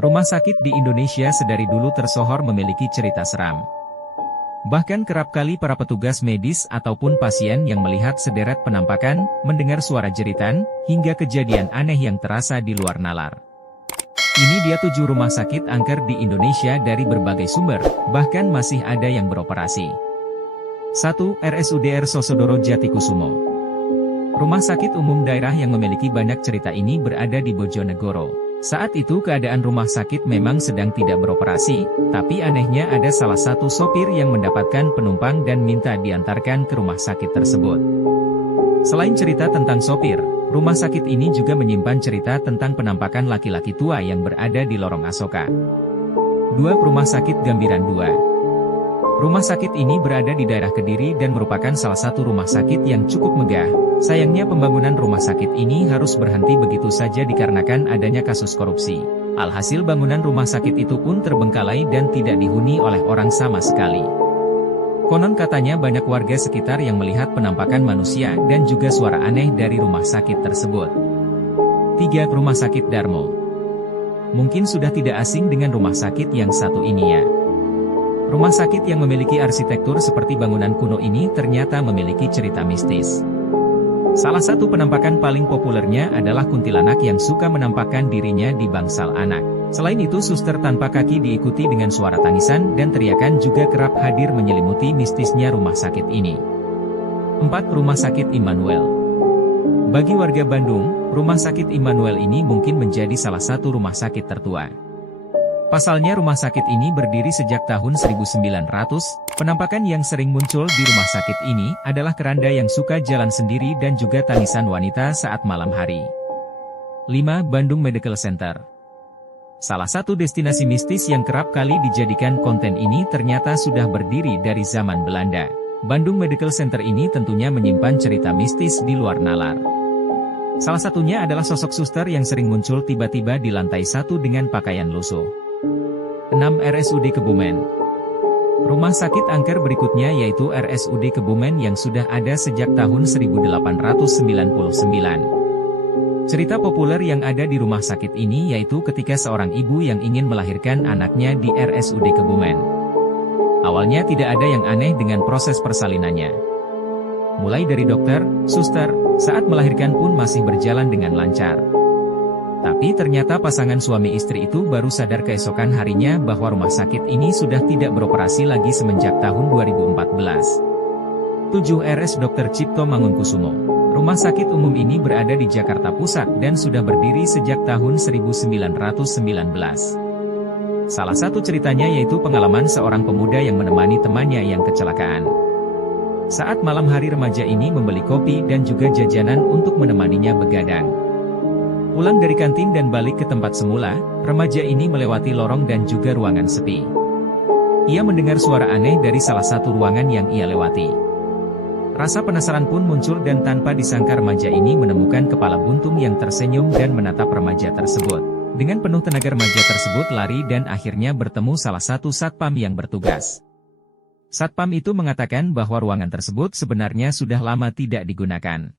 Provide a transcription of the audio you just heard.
Rumah sakit di Indonesia sedari dulu tersohor memiliki cerita seram. Bahkan kerap kali para petugas medis ataupun pasien yang melihat sederet penampakan, mendengar suara jeritan, hingga kejadian aneh yang terasa di luar nalar. Ini dia 7 rumah sakit angker di Indonesia dari berbagai sumber, bahkan masih ada yang beroperasi. 1. RSUD Sosodoro Jatikusumo. Rumah sakit umum daerah yang memiliki banyak cerita ini berada di Bojonegoro. Saat itu keadaan rumah sakit memang sedang tidak beroperasi, tapi anehnya ada salah satu sopir yang mendapatkan penumpang dan minta diantarkan ke rumah sakit tersebut. Selain cerita tentang sopir, rumah sakit ini juga menyimpan cerita tentang penampakan laki-laki tua yang berada di lorong Asoka. 2. Rumah Sakit Gambiran II. Rumah sakit ini berada di daerah Kediri dan merupakan salah satu rumah sakit yang cukup megah. Sayangnya pembangunan rumah sakit ini harus berhenti begitu saja dikarenakan adanya kasus korupsi. Alhasil bangunan rumah sakit itu pun terbengkalai dan tidak dihuni oleh orang sama sekali. Konon katanya banyak warga sekitar yang melihat penampakan manusia dan juga suara aneh dari rumah sakit tersebut. 3. Rumah Sakit Darmo. Mungkin sudah tidak asing dengan rumah sakit yang satu ini ya. Rumah sakit yang memiliki arsitektur seperti bangunan kuno ini ternyata memiliki cerita mistis. Salah satu penampakan paling populernya adalah kuntilanak yang suka menampakkan dirinya di bangsal anak. Selain itu suster tanpa kaki diikuti dengan suara tangisan dan teriakan juga kerap hadir menyelimuti mistisnya rumah sakit ini. 4. Rumah Sakit Immanuel. Bagi warga Bandung, Rumah Sakit Immanuel ini mungkin menjadi salah satu rumah sakit tertua. Pasalnya rumah sakit ini berdiri sejak tahun 1900, penampakan yang sering muncul di rumah sakit ini adalah keranda yang suka jalan sendiri dan juga tangisan wanita saat malam hari. 5. Bandung Medical Center. Salah satu destinasi mistis yang kerap kali dijadikan konten ini ternyata sudah berdiri dari zaman Belanda. Bandung Medical Center ini tentunya menyimpan cerita mistis di luar nalar. Salah satunya adalah sosok suster yang sering muncul tiba-tiba di lantai 1 dengan pakaian lusuh. 6. RSUD Kebumen. Rumah sakit angker berikutnya yaitu RSUD Kebumen yang sudah ada sejak tahun 1899. Cerita populer yang ada di rumah sakit ini yaitu ketika seorang ibu yang ingin melahirkan anaknya di RSUD Kebumen. Awalnya tidak ada yang aneh dengan proses persalinannya. Mulai dari dokter, suster, saat melahirkan pun masih berjalan dengan lancar. Tapi ternyata pasangan suami istri itu baru sadar keesokan harinya bahwa rumah sakit ini sudah tidak beroperasi lagi semenjak tahun 2014. 7. RS Dr. Cipto Mangunkusumo. Rumah sakit umum ini berada di Jakarta Pusat dan sudah berdiri sejak tahun 1919. Salah satu ceritanya yaitu pengalaman seorang pemuda yang menemani temannya yang kecelakaan. Saat malam hari remaja ini membeli kopi dan juga jajanan untuk menemaninya begadang. Pulang dari kantin dan balik ke tempat semula, remaja ini melewati lorong dan juga ruangan sepi. Ia mendengar suara aneh dari salah satu ruangan yang ia lewati. Rasa penasaran pun muncul dan tanpa disangka remaja ini menemukan kepala buntung yang tersenyum dan menatap remaja tersebut. Dengan penuh tenaga remaja tersebut lari dan akhirnya bertemu salah satu satpam yang bertugas. Satpam itu mengatakan bahwa ruangan tersebut sebenarnya sudah lama tidak digunakan.